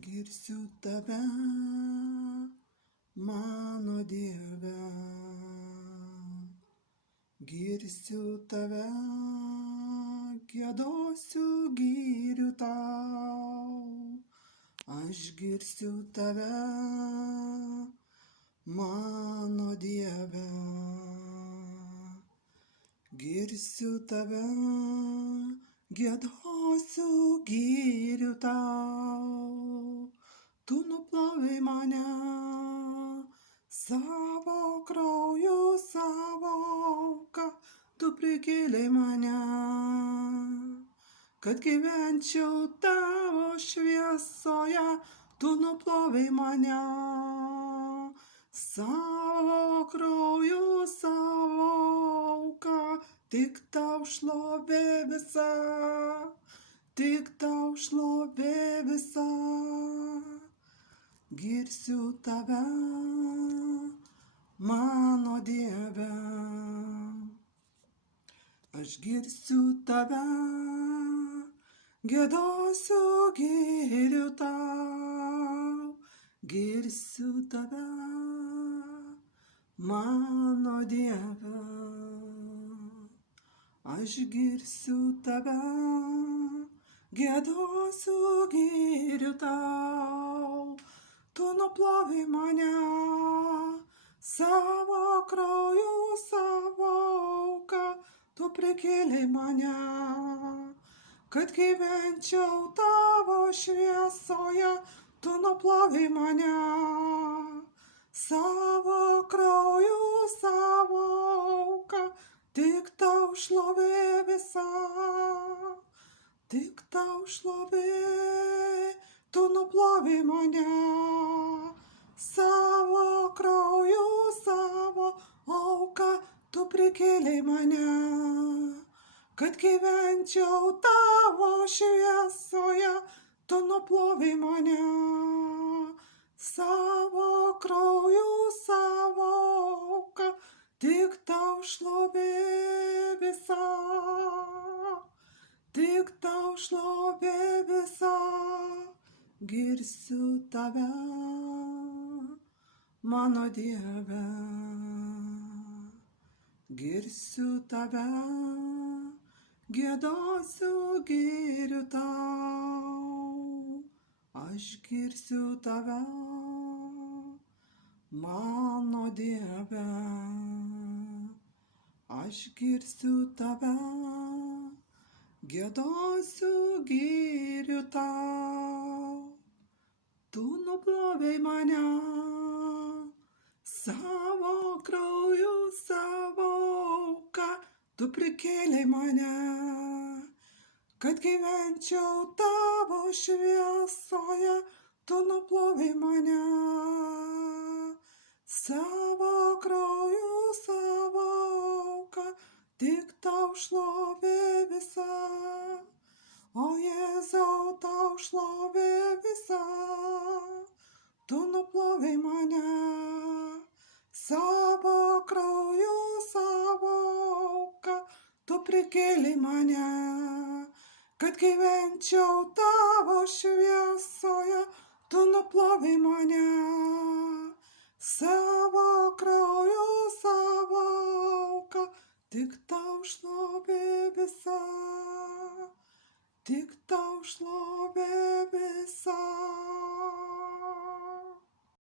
Girsiu tave, mano Dieve, girsiu tave, giedosiu gyriu tau, aš girsiu tave, mano Dieve, girsiu tave, giedosiu gyriu tau. Tu nuplovei mane savo krauju, savo auka, tu prikėlei mane, kad gyvenčiau tavo šviesoje, tu nuplovei mane savo krauju, savo auka, tik tau šlovė visa, tik tau šlovė visa. Girsiu tave, mano Dieve, aš girsiu tave, giedosiu gyriu tau, girsiu tave, mano Dieve, aš girsiu tave, giedosiu gyriu tau. Tu nuplovei mane savo krauju, savo auka, tu prikėlei mane, kad gyvenčiau tavo šviesoje, tu nuplovei mane savo krauju, savo auka, tik tau šlovė visa, tik tau šlovė. Tu nuplovei mane savo krauju, savo auka, tu prikėlei mane, kad gyvenčiau tavo šviesoje, tu nuplovei mane savo krauju, savo auka, tik tau šlovė visa, tik tau šlovė visa. Girsiu tave, mano Dieve, girsiu tave, giedosiu gyriu tau, aš girsiu tave, mano Dieve, aš girsiu tave, giedosiu gyriu tau. Tu nuplovei mane savo krauju, savo auka, tu prikėlei mane, kad gyvenčiau tavo šviesoje, tu nuplovei mane savo krauju, savo auka, tik tau šlovė visa. O Jėzau, tau šlovė visa, tu nuplovei mane savo krauju, savo auka, tu prikėlei mane, kad gyvenčiau tavo šviesoje, tu nuplovei mane savo krauju, savo auka, tik tau šlovė visa. Tik tau šlovė.